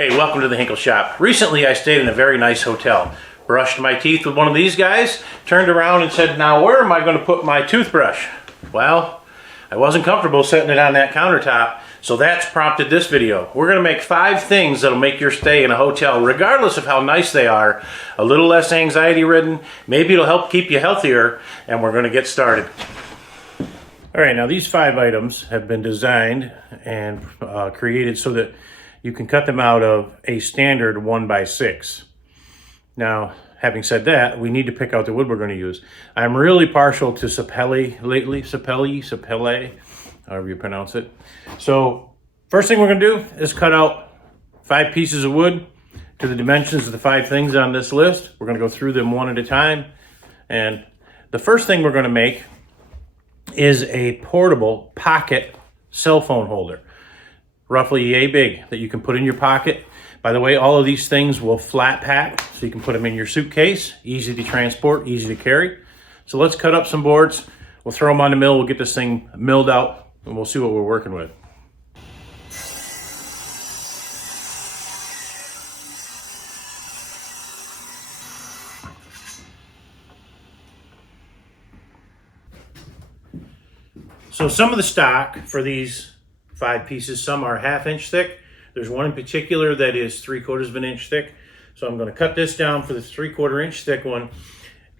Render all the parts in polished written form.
Hey, welcome to the Hinkleshop. Recently I stayed in a very nice hotel. Brushed my teeth with one of these guys, turned around and said, now where am I going to put my toothbrush? Well, I wasn't comfortable setting it on that countertop, so that's prompted this video. We're going to make 5 things that'll make your stay in a hotel, regardless of how nice they are, a little less anxiety ridden, maybe it'll help keep you healthier, and we're going to get started. All right, now these 5 items have been designed and created so that you can cut them out of a standard 1x6. Now, having said that, we need to pick out the wood we're going to use. I'm really partial to sapele lately, sapele, however you pronounce it. So, first thing we're going to do is cut out 5 pieces of wood to the dimensions of the 5 things on this list. We're going to go through them one at a time. And the first thing we're going to make is a portable pocket cell phone holder. Roughly yay big, that you can put in your pocket. By the way, all of these things will flat pack, so you can put them in your suitcase. Easy to transport, easy to carry. So let's cut up some boards. We'll throw them on the mill. We'll get this thing milled out, and we'll see what we're working with. So some of the stock for these 5 pieces, some are 1/2 inch thick. There's one in particular that is 3/4 of an inch thick. So I'm going to cut this down for the 3/4 inch thick one,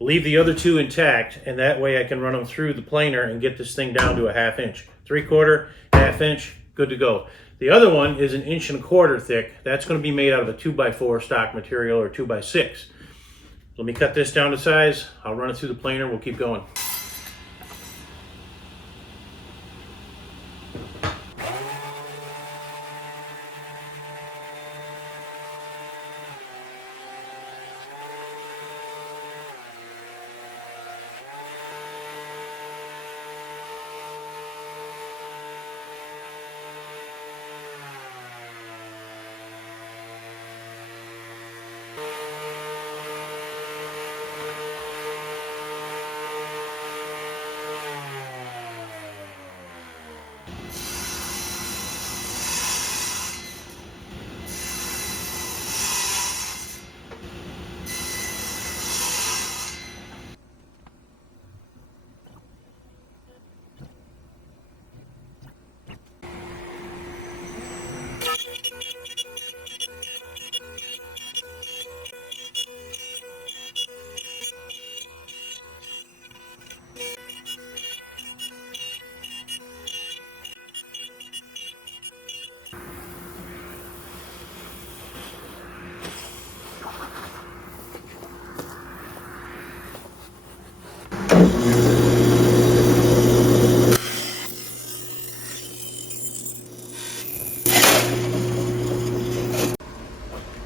leave the other 2 intact, and that way I can run them through the planer and get this thing down to a 1/2 inch. 3/4, 1/2 inch, good to go. The other one is 1 1/4 inch thick. That's going to be made out of a 2x4 stock material or 2x6. Let me cut this down to size. I'll run it through the planer. We'll keep going.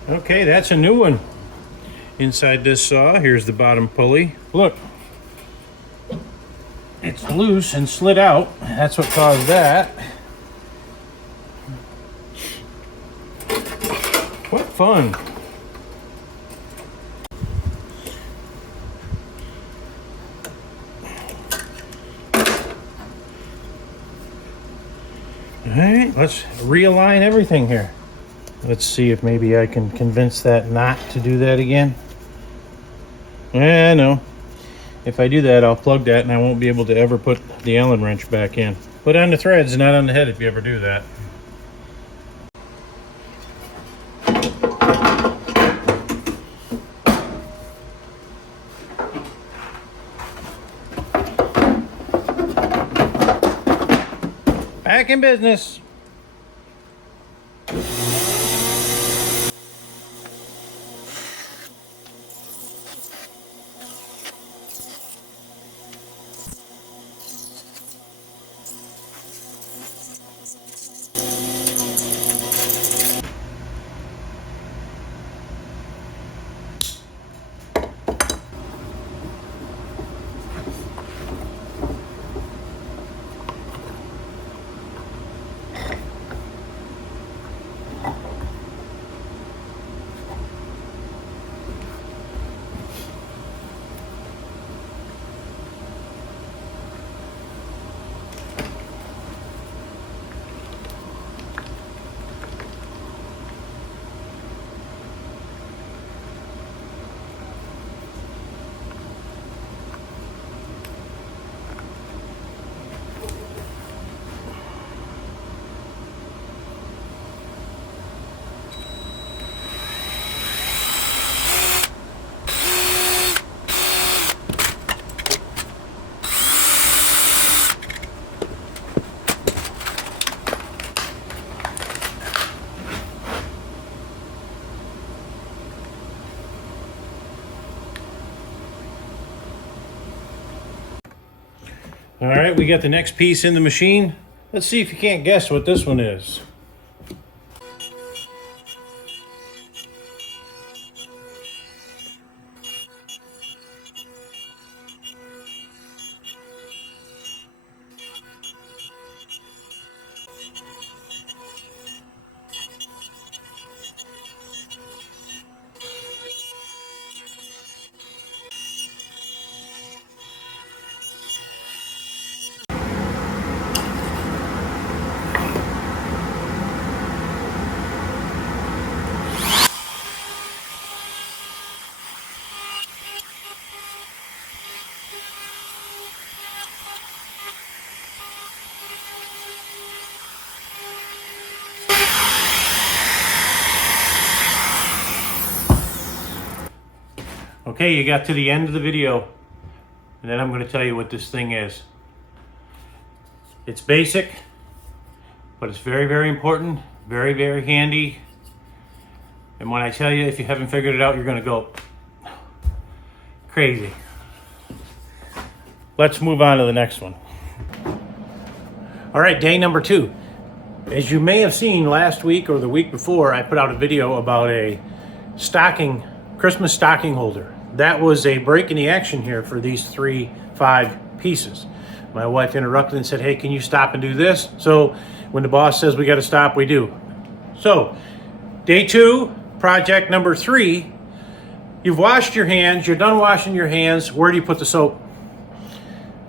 Okay, that's a new one inside this saw. Here's the bottom pulley. Look, it's loose and slid out. That's what caused that. What fun. All right, let's realign everything here. Let's see if maybe I can convince that knot to do that again. No. If I do that, I'll plug that and I won't be able to ever put the Allen wrench back in. Put on the threads, not on the head if you ever do that. Back in business. All right, we got the next piece in the machine. Let's see if you can't guess what this one is. Okay, you got to the end of the video, and then I'm going to tell you what this thing is. It's basic, but it's very, very important, very, very handy. And when I tell you, if you haven't figured it out, you're going to go crazy. Let's move on to the next one. All right, day number 2. As you may have seen last week or the week before, I put out a video about a Christmas stocking holder. That was a break in the action here for these 5 pieces. My wife interrupted and said, hey, can you stop and do this? So when the boss says we got to stop, we do. So day 2, project number 3, you've washed your hands, you're done washing your hands. Where do you put the soap?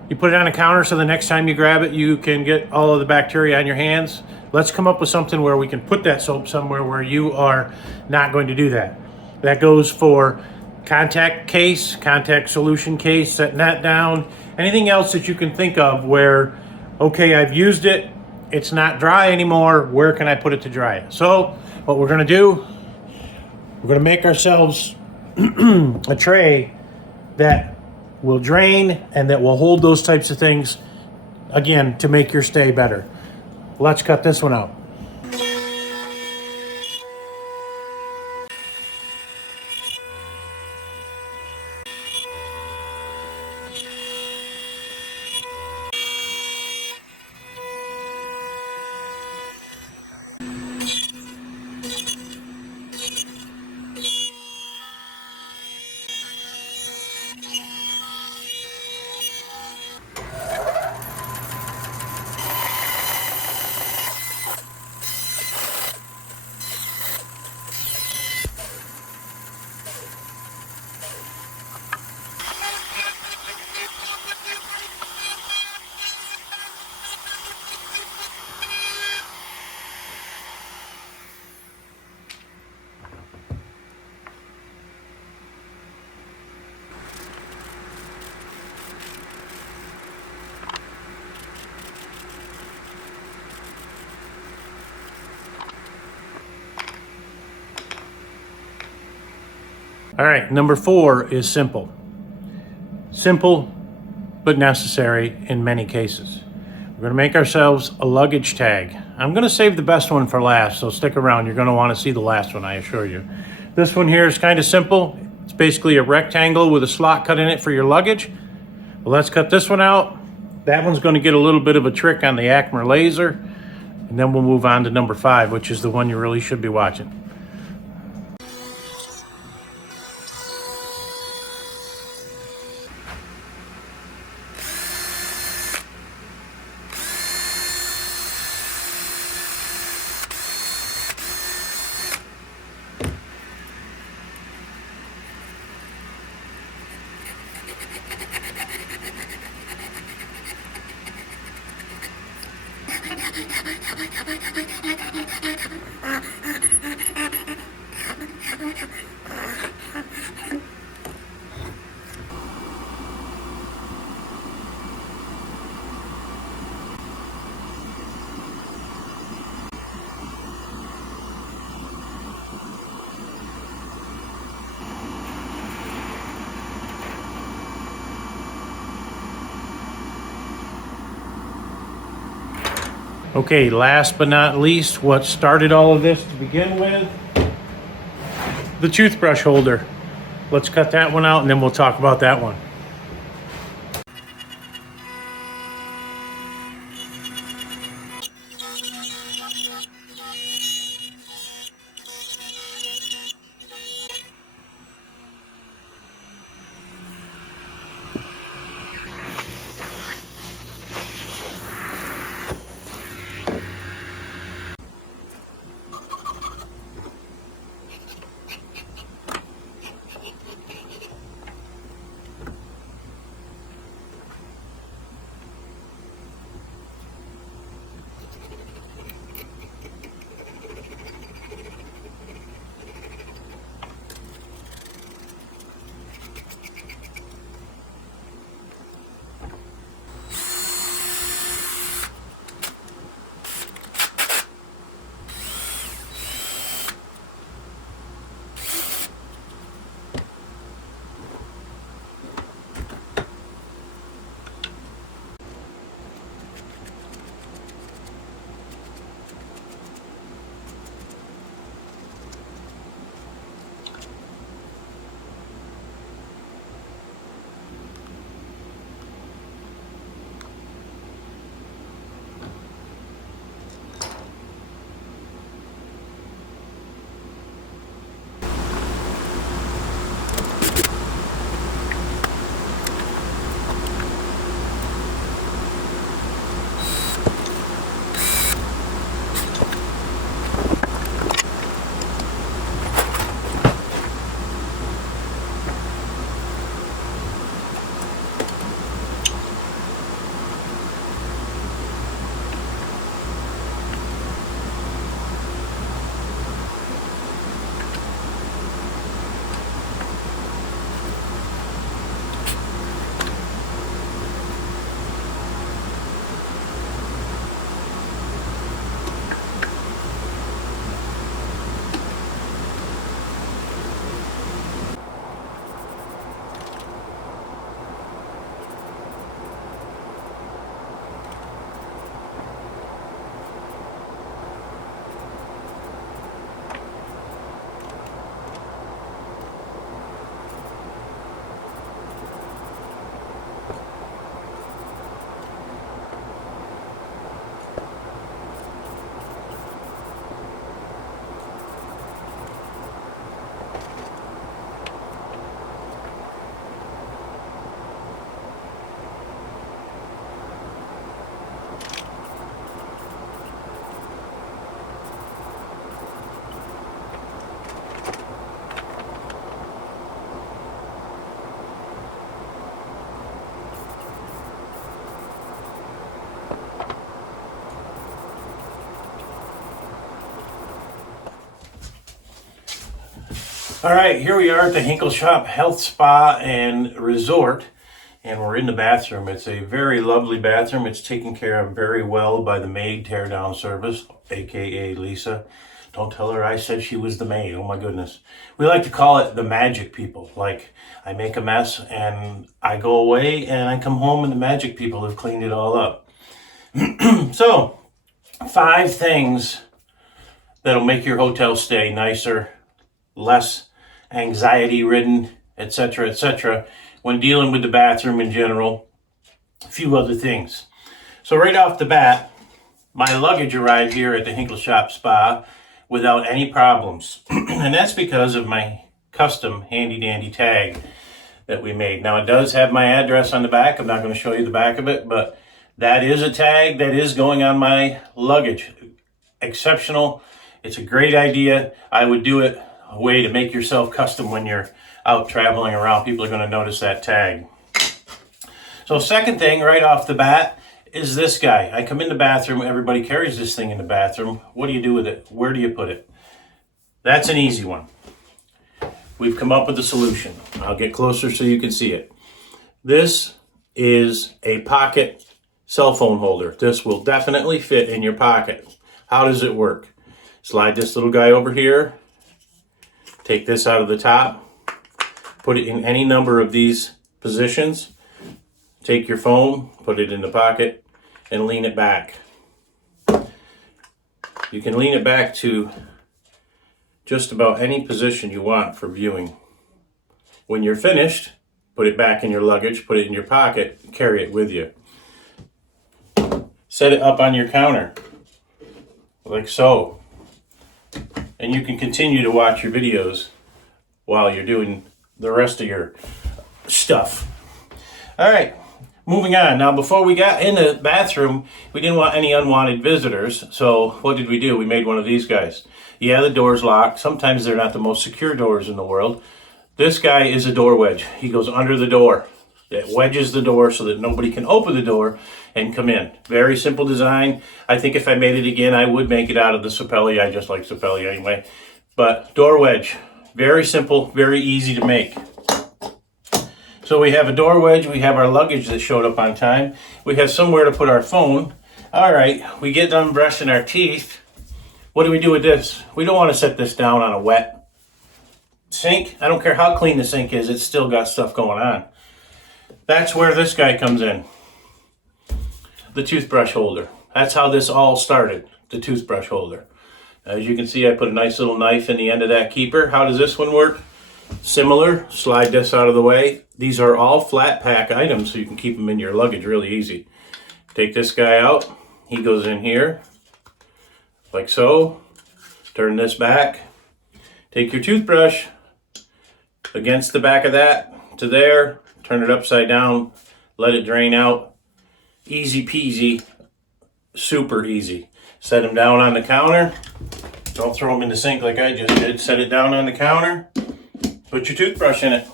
You put it on a counter so the next time you grab it, you can get all of the bacteria on your hands. Let's come up with something where we can put that soap somewhere where you are not going to do that. That goes for contact case, contact solution case, setting that down, anything else that you can think of where, okay, I've used it, it's not dry anymore, where can I put it to dry it? So what we're gonna do, we're gonna make ourselves a tray that will drain and that will hold those types of things, again, to make your stay better. Let's cut this one out. All right, number 4 is simple. Simple, but necessary in many cases. We're gonna make ourselves a luggage tag. I'm gonna save the best one for last, so stick around. You're gonna wanna see the last one, I assure you. This one here is kind of simple. It's basically a rectangle with a slot cut in it for your luggage. Well, let's cut this one out. That one's gonna get a little bit of a trick on the Acmer laser, and then we'll move on to number 5, which is the one you really should be watching. Okay, last but not least, what started all of this to begin with, the toothbrush holder. Let's cut that one out and then we'll talk about that one. All right, here we are at the Hinkleshop Health Spa and Resort, and we're in the bathroom. It's a very lovely bathroom. It's taken care of very well by the maid teardown service, aka Lisa. Don't tell her I said she was the maid. Oh my goodness. We like to call it the magic people. Like, I make a mess and I go away and I come home and the magic people have cleaned it all up. So, 5 things that'll make your hotel stay nicer, less anxiety-ridden, etc., when dealing with the bathroom in general. A few other things. So right off the bat, my luggage arrived here at the Hinkleshop Spa without any problems. And that's because of my custom handy-dandy tag that we made. Now, it does have my address on the back. I'm not going to show you the back of it, but that is a tag that is going on my luggage. Exceptional. It's a great idea. I would do it a way to make yourself custom when you're out traveling around. People are going to notice that tag. So second thing right off the bat is this guy. I come in the bathroom. Everybody carries this thing in the bathroom. What do you do with it? Where do you put it? That's an easy one. We've come up with a solution. I'll get closer so you can see it. This is a pocket cell phone holder. This will definitely fit in your pocket. How does it work? Slide this little guy over here. Take this out of the top, put it in any number of these positions, take your phone, put it in the pocket, and lean it back. You can lean it back to just about any position you want for viewing. When you're finished, put it back in your luggage, put it in your pocket, carry it with you. Set it up on your counter, like so. And you can continue to watch your videos while you're doing the rest of your stuff. All right, moving on. Now, before we got in the bathroom, we didn't want any unwanted visitors. So what did we do? We made one of these guys. Yeah, the door's locked. Sometimes they're not the most secure doors in the world. This guy is a door wedge. He goes under the door. It wedges the door so that nobody can open the door and come in. Very simple design. I think if I made it again, I would make it out of the Sapelli. I just like Sapelli anyway. But door wedge, very simple, very easy to make. So we have a door wedge. We have our luggage that showed up on time. We have somewhere to put our phone. All right, we get done brushing our teeth. What do we do with this? We don't want to set this down on a wet sink. I don't care how clean the sink is. It's still got stuff going on. That's where this guy comes in. The toothbrush holder. That's how this all started, the toothbrush holder. As you can see, I put a nice little knife in the end of that keeper. How does this one work? Similar. Slide this out of the way. These are all flat pack items, so you can keep them in your luggage really easy. Take this guy out. He goes in here, like so. Turn this back. Take your toothbrush against the back of that to there. Turn it upside down. Let it drain out. Easy peasy, super easy. Set them down on the counter. Don't throw them in the sink like I just did. Set it down on the counter. Put your toothbrush in it.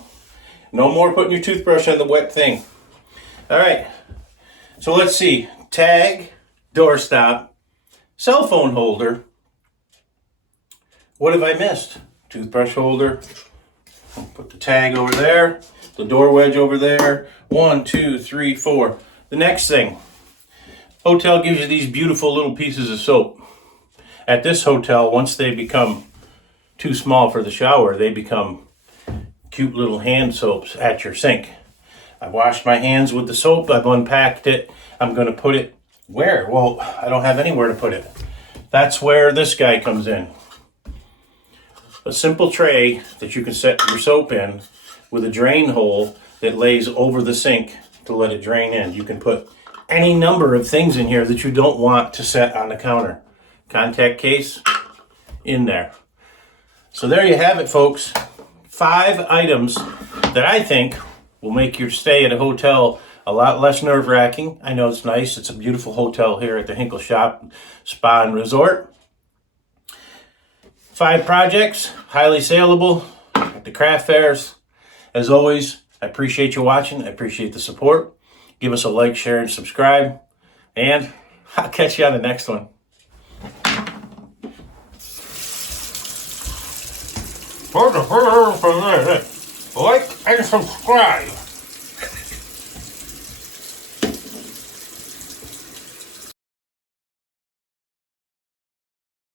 No more putting your toothbrush on the wet thing. All right, so let's see. Tag, doorstop, cell phone holder. What have I missed? Toothbrush holder. Put the tag over there. The door wedge over there. 1, 2, 3, 4. The next thing, hotel gives you these beautiful little pieces of soap. At this hotel, once they become too small for the shower, they become cute little hand soaps at your sink. I've washed my hands with the soap. I've unpacked it. I'm going to put it where? Well, I don't have anywhere to put it. That's where this guy comes in. A simple tray that you can set your soap in with a drain hole that lays over the sink to let it drain in. You can put any number of things in here that you don't want to set on the counter. Contact case in there. So there you have it, folks. 5 items that I think will make your stay at a hotel a lot less nerve-wracking. I know it's nice. It's a beautiful hotel here at the Hinkleshop Spa and Resort. 5 projects, highly saleable at the craft fairs. As always, I appreciate you watching. I appreciate the support. Give us a like, share, and subscribe. And I'll catch you on the next one. like and subscribe.